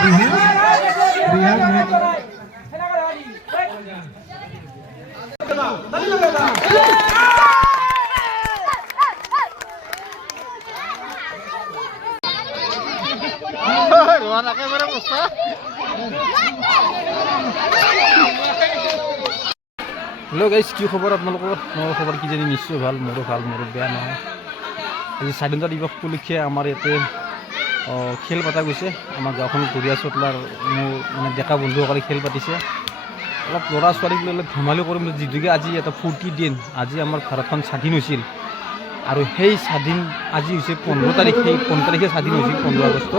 Hello guys কি খবৰ আপোনালোকৰ মোৰ খবৰ কি জানি নিশ্চয় ভাল মোৰো বেয়া নহয় আজি স্বাধীনতা দিৱস উপলক্ষে আমাৰ ইয়াতে খেল পতা গৈছে আমাৰ গাঁওখন গৰিয়া চটলাৰ মোৰ মানে ডেকা বন্ধুসকলে খেল পাতিছে অলপ ল'ৰা ছোৱালীবিলাক অলপ ধেমালি কৰিম যিটোকে আজি এটা ফূৰ্তি দিন আজি আমাৰ ভাৰতখন স্বাধীন হৈছিল আৰু সেই স্বাধীন আজি হৈছে 15 তাৰিখ সেই 15 তাৰিখে স্বাধীন হৈছিল 15 আগষ্ট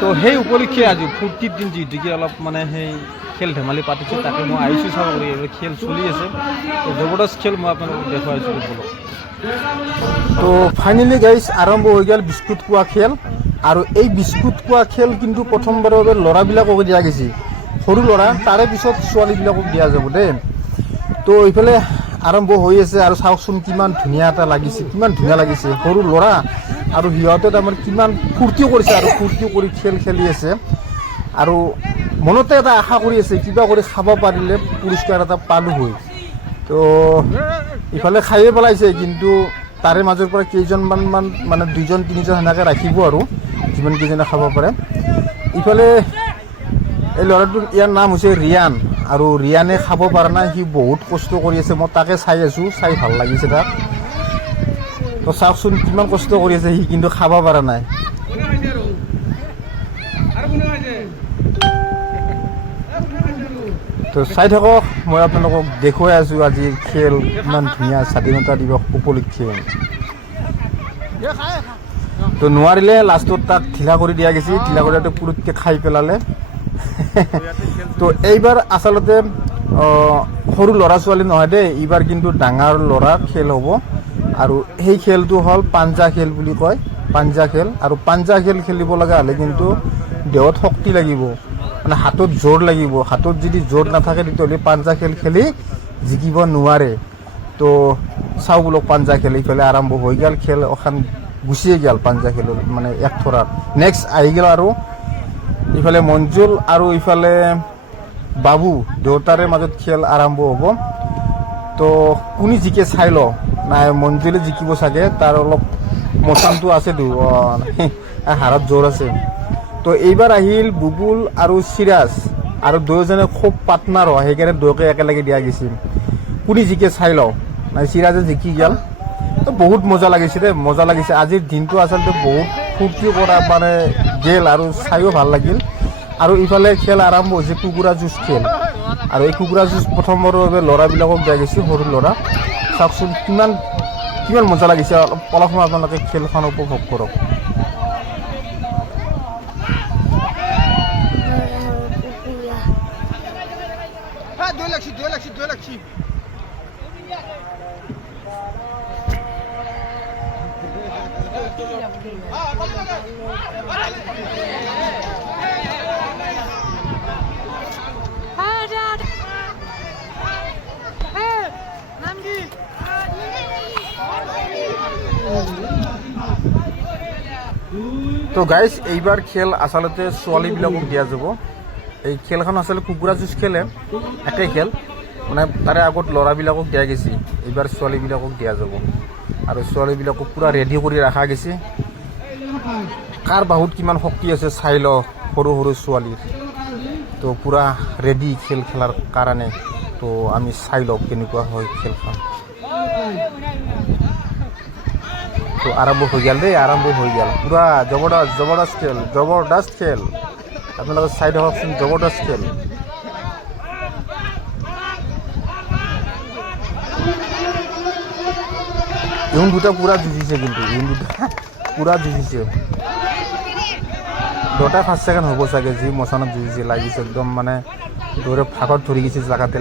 তো সেই উপলক্ষে আজি ফূৰ্তিৰ দিন যিটোকে অলপ মানে সেই খেল ধেমালি পাতিছে তাকে মই আহিছোঁ চাব কৰি খেল চলি আছে তো জবৰদস্ত খেল মই আপোনালোকক দেখুৱাইছোঁ বলক তো ফাইনেলি গাইজ আৰম্ভ হৈ গ'ল বিস্কুট খোৱা খেল আৰু এই বিস্কুট খোৱা খেল কিন্তু প্ৰথমবাৰৰ বাবে ল'ৰাবিলাকক দিয়া গৈছে সৰু ল'ৰা তাৰে পিছত ছোৱালীবিলাকক দিয়া যাব দেই তো এইফালে আৰম্ভ হৈ আছে আৰু চাওকচোন কিমান ধুনীয়া এটা লাগিছে কিমান ধুনীয়া লাগিছে সৰু ল'ৰা আৰু সিহঁতে আমাৰ কিমান ফূৰ্তি কৰিছে আৰু ফূৰ্তি কৰি খেল খেলি আছে আৰু মনতে এটা আশা কৰি আছে কিবা কৰি খাব পাৰিলে পুৰস্কাৰ এটা পালোঁ হয় তো ইফালে খাইয়ে পেলাইছে কিন্তু তাৰে মাজৰ পৰা কেইজনমান মানে 2জন 3জন সেনেকৈ ৰাখিব আৰু যিমান কেইজনে খাব পাৰে ইফালে এই ল'ৰাটোৰ ইয়াৰ নাম হৈছে ৰিয়ান আৰু ৰিয়ানে খাব পৰা নাই সি বহুত কষ্ট কৰি আছে মই তাকে চাই আছোঁ চাই ভাল লাগিছে তাক তো চাওকচোন কিমান কষ্ট কৰি আছে সি কিন্তু খাব পৰা নাই তো চাই থাকক মই আপোনালোকক দেখুৱাই আছোঁ আজিৰ খেল ইমান ধুনীয়া স্বাধীনতা দিৱস উপলক্ষে তো নোৱাৰিলে লাষ্টত তাক ঢিলা কৰি দিয়া গৈছে ঢিলা কৰি পুৰুতকৈ খাই পেলালে তো এইবাৰ আচলতে সৰু ল'ৰা ছোৱালী নহয় দেই এইবাৰ কিন্তু ডাঙৰ ল'ৰাৰ খেল হ'ব আৰু সেই খেলটো হ'ল পাঞ্জা খেল বুলি কয় পাঞ্জা খেল আৰু পাঞ্জা খেল খেলিব লগা হ'লে কিন্তু দেহত শক্তি লাগিব মানে হাতত জোৰ লাগিব হাতত যদি জোৰ নাথাকে তেতিয়াহ'লে পাঞ্জা খেল খেলি জিকিব নোৱাৰে তো চাওঁ বোলক পাঞ্জা খেল ইফালে আৰম্ভ হৈ গ'ল খেল এখন গুচিয়ে গ'ল পাঞ্জা খেলৰ মানে এক থৰাত নেক্সট আহি গ'ল আৰু ইফালে মঞ্জুল আৰু ইফালে বাবু দেউতাৰে মাজত খেল আৰম্ভ হ'ব তো কোনে জিকে চাই ল নাই মঞ্জুলে জিকিব চাগে তাৰ অলপ মচানটো আছেতো হাৰত জোৰ আছে তো এইবাৰ আহিল বুবুল আৰু চিৰাজ আৰু দুয়োজনে খুব পাৰ্টনাৰ হয় সেইকাৰণে দুয়োকে একেলগে দিয়া গৈছিল কোনে জিকে চাই লওঁ নাই চিৰাজে জিকি গ'ল তো বহুত মজা লাগিছে দেই মজা লাগিছে আজিৰ দিনটো আচলতে বহুত ফূৰ্তি কৰা মানে গেল আৰু চাইও ভাল লাগিল আৰু ইফালে খেল আৰম্ভ হৈছে কুকুৰা যুঁজ খেল আৰু এই কুকুৰা যুঁজ প্ৰথমবাৰৰ বাবে ল'ৰাবিলাকক দিয়া গৈছে সৰু ল'ৰা চাওকচোন কিমান কিমান মজা লাগিছে অলপ সময় আপোনালোকে খেলখন উপভোগ কৰক দুই লাখি তো গাইজ এইবাৰ খেল আচলতে ছোৱালীবিলাকক দিয়া যাব এই খেলখন আচলতে কুকুৰা যুঁজ খেলে একেই খেল মানে তাৰে আগত ল'ৰাবিলাকক দিয়া গৈছে এইবাৰ ছোৱালীবিলাকক দিয়া যাব আৰু ছোৱালীবিলাকক পূৰা ৰেডি কৰি ৰখা গৈছে কাৰ বাহুত কিমান শক্তি আছে চাই ল সৰু সৰু ছোৱালীৰ তো পূৰা ৰেডি খেল খেলাৰ কাৰণে তো আমি চাই লওক কেনেকুৱা হয় খেলখন তো আৰম্ভ হৈ গ'ল দেই আৰম্ভ হৈ গ'ল পূৰা জবৰদস্ত খেল আপোনালোকে চাই থাককচোন জবৰদস্ত খেল ইউন দুটা পূৰা যুঁজিছে কিন্তু ইউন দুটা পূৰা যুঁজিছে দুটা ফাৰ্ষ্ট ছেকেণ্ড হ'ব চাগে যি মচানত যুঁজিছে লাগিছে একদম মানে দৌৰে ফাঁকত ধৰি গৈছে লাগাতে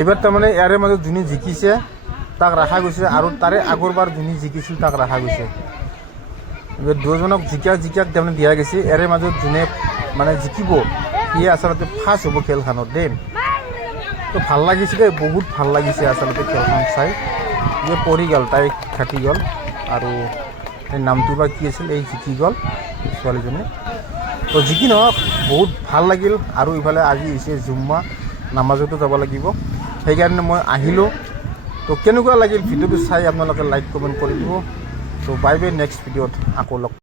এইবাৰ তাৰমানে ইয়াৰে মাজত যোনে জিকিছে তাক ৰখা গৈছে আৰু তাৰে আগৰবাৰ যোনে জিকিছিল তাক ৰখা গৈছে। এইবাৰ দুজনক জিকাক তাৰমানে দিয়া গৈছে। ইয়াৰে মাজত যোনে মানে জিকিব সিয়ে আচলতে ফাৰ্ষ্ট হ'ব খেলখনত দেই। তো ভাল লাগিছে দেই, বহুত ভাল লাগিছে আচলতে খেলখন চাই। যে পৰি গ'ল, তাই খাটি গ'ল আৰু এই নামটো বা কি আছিল, এই জিকি গ'ল ছোৱালীজনী। তো জিকি নহওক বহুত ভাল লাগিল। আৰু ইফালে আজি হৈছে জুম্মা, নামাজতো যাব লাগিব, সেইকাৰণে মই আহিলোঁ। তো কেনেকুৱা লাগিল ভিডিঅ'টো চাই আপোনালোকে লাইক কমেণ্ট কৰি দিব। তো বাই বাই, নেক্সট ভিডিঅ'ত আকৌ লগ